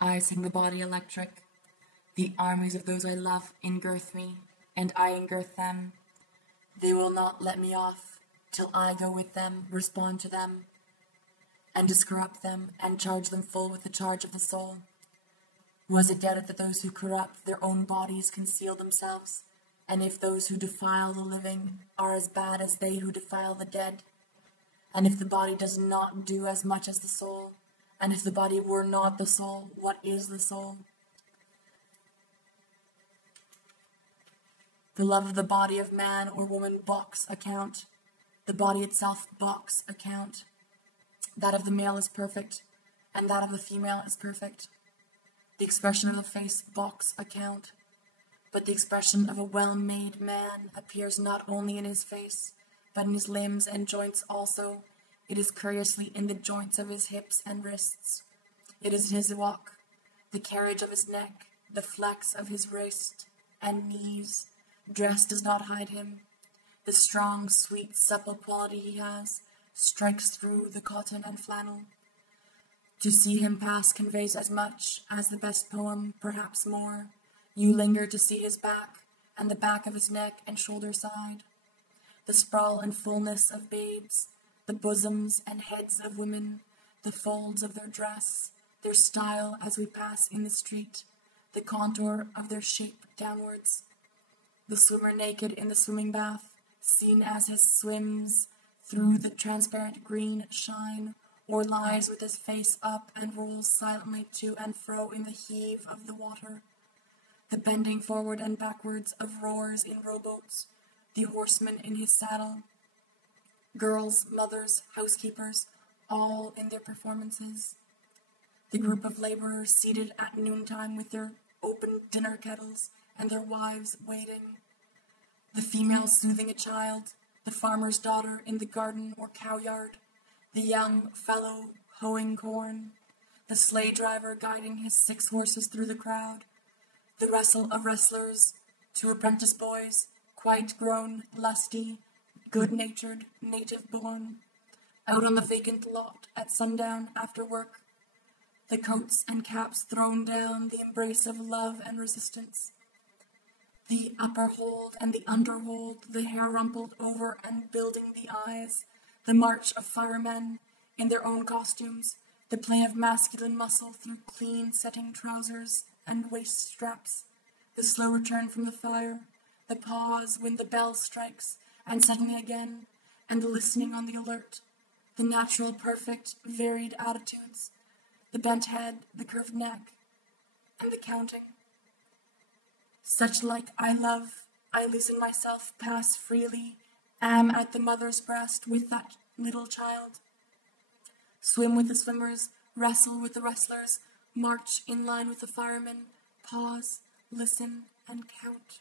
I sing the body electric. The armies of those I love engirth me, and I engirth them. They will not let me off, till I go with them, respond to them, and discorrupt them, and charge them full with the charge of the soul. Was it doubted that those who corrupt their own bodies conceal themselves? And if those who defile the living are as bad as they who defile the dead? And if the body does not do as much as the soul? And if the body were not the soul, what is the soul? The love of the body of man or woman balks account. The body itself balks account. That of the male is perfect, and that of the female is perfect. The expression of the face balks account. But the expression of a well-made man appears not only in his face, but in his limbs and joints also. It is curiously in the joints of his hips and wrists. It is in his walk, the carriage of his neck, the flex of his wrist and knees. Dress does not hide him. The strong, sweet, supple quality he has strikes through the cotton and flannel. To see him pass conveys as much as the best poem, perhaps more. You linger to see his back, and the back of his neck and shoulder side. The sprawl and fullness of babes, the bosoms and heads of women, the folds of their dress, their style as we pass in the street, the contour of their shape downwards. The swimmer naked in the swimming bath, seen as he swims through the transparent green shine, or lies with his face up and rolls silently to and fro in the heave of the water. The bending forward and backwards of rowers in rowboats, the horseman in his saddle, girls, mothers, housekeepers, all in their performances. The group of laborers seated at noontime with their open dinner kettles and their wives waiting. The female soothing a child, the farmer's daughter in the garden or cow-yard, the young fellow hoeing corn, the sleigh driver guiding his 6 horses through the crowd, the wrestle of wrestlers, 2 apprentice boys, quite grown, lusty, good-natured, native-born, out on the vacant lot at sundown after work, the coats and caps thrown down, the embrace of love and resistance, the upper hold and the under hold, the hair rumpled over and building the eyes, the march of firemen in their own costumes, the play of masculine muscle through clean setting trousers and waist straps, the slow return from the fire, the pause when the bell strikes, and suddenly again, and the listening on the alert, the natural, perfect, varied attitudes, the bent head, the curved neck, and the counting. Such like I love, I loosen myself, pass freely, am at the mother's breast with that little child. Swim with the swimmers, wrestle with the wrestlers, march in line with the firemen, pause, listen, and count.